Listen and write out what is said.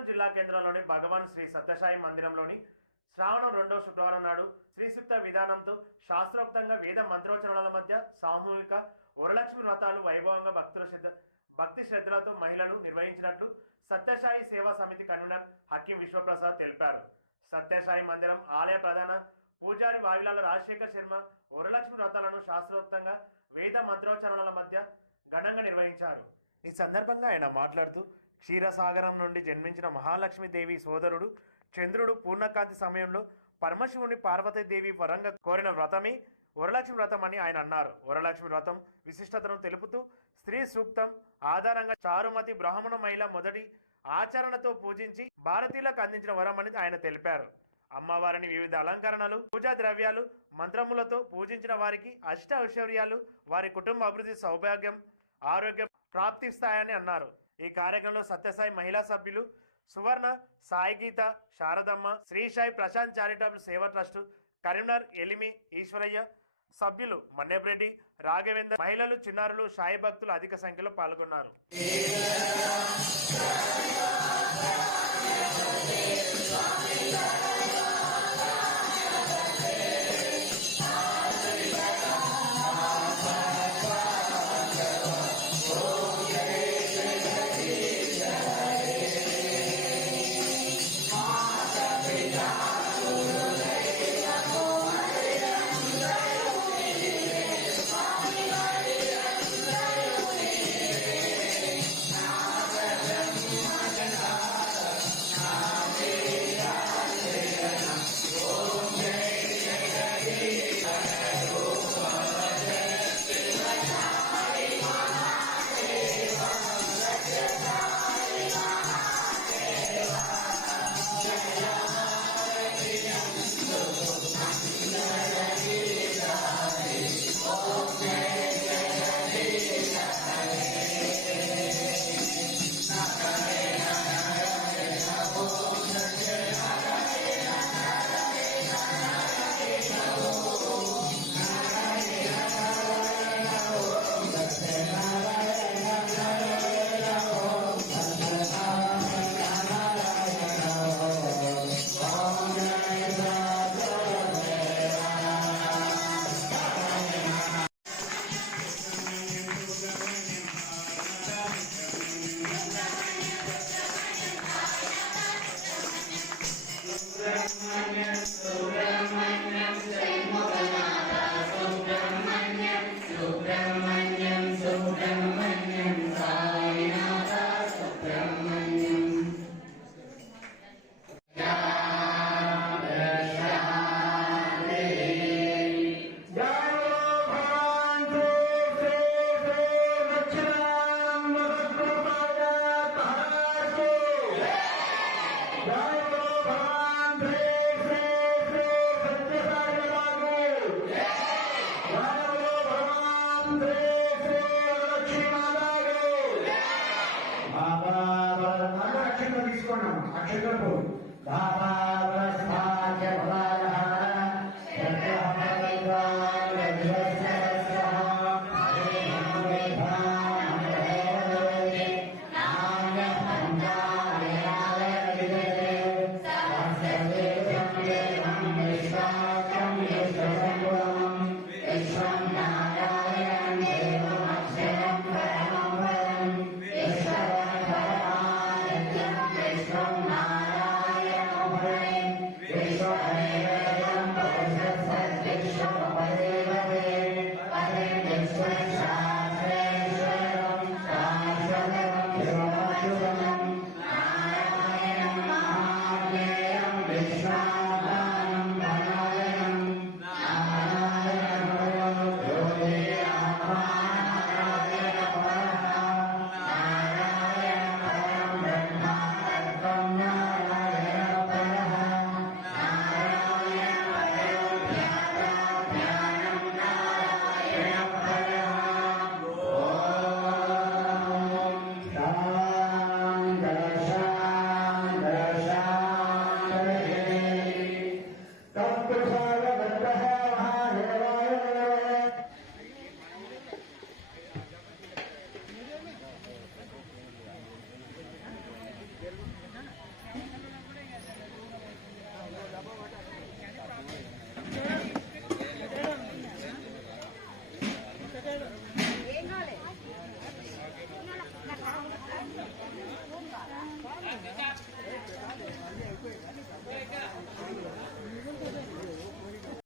కొమరంభీం జిల్లా కేంద్రంలోని భగవాన్ శ్రీ సత్యసాయి మందిరంలోని శ్రావణం రెండో శుక్రవారం నాడు శ్రీసూక్త విధానంతో శాస్త్రోక్తంగా వేద మంత్రోచరణల మధ్య సామూహిక వరలక్ష్మి వ్రతాలు వైభవంగా భక్తుల శ్రద్ధ భక్తి శ్రద్ధలతో మహిళలు నిర్వహించినట్లు సత్యసాయి సేవా సమితి కన్వీనర్ హకీం విశ్వప్రసాద్ తెలిపారు. సత్యసాయి మందిరం ఆలయ ప్రధాన పూజారి వావిలాల రాజశేఖర్ శర్మ వరలక్ష్మి వ్రతాలను శాస్త్రోక్తంగా వేద మంత్రోచరణల మధ్య ఘనంగా నిర్వహించారు. ఈ సందర్భంగా ఆయన మాట్లాడుతూ క్షీరసాగరం నుండి జన్మించిన మహాలక్ష్మీదేవి సోదరుడు చంద్రుడు పూర్ణకాంతి సమయంలో పరమశివుని పార్వతీదేవి వరంగా కోరిన వ్రతమే వరలక్ష్మి వ్రతం అని ఆయన అన్నారు. వరలక్ష్మి వ్రతం విశిష్టతను తెలుపుతూ స్త్రీ సూక్తం ఆధారంగా చారుమతి బ్రాహ్మణ మహిళ మొదటి ఆచరణతో పూజించి భారతీయులకు అందించిన వరం అని ఆయన తెలిపారు. అమ్మవారిని వివిధ అలంకరణలు పూజా ద్రవ్యాలు మంత్రములతో పూజించిన వారికి అష్ట ఐశ్వర్యాలు వారి కుటుంబ అభివృద్ధి సౌభాగ్యం ఆరోగ్యం ప్రాప్తిస్తాయని అన్నారు. ఈ కార్యక్రమంలో సత్యసాయి మహిళా సభ్యులు సువర్ణ సాయి గీత శారదమ్మ శ్రీసాయి ప్రశాంత్ చారిటబుల్ సేవ ట్రస్ట్ కరీంనగర్ ఎలిమి ఈశ్వరయ్య సభ్యులు మన్నేబ్రెడ్డి రాఘవేందర్ మహిళలు చిన్నారులు సాయి భక్తులు అధిక సంఖ్యలో పాల్గొన్నారు. आचरण करतो Come on.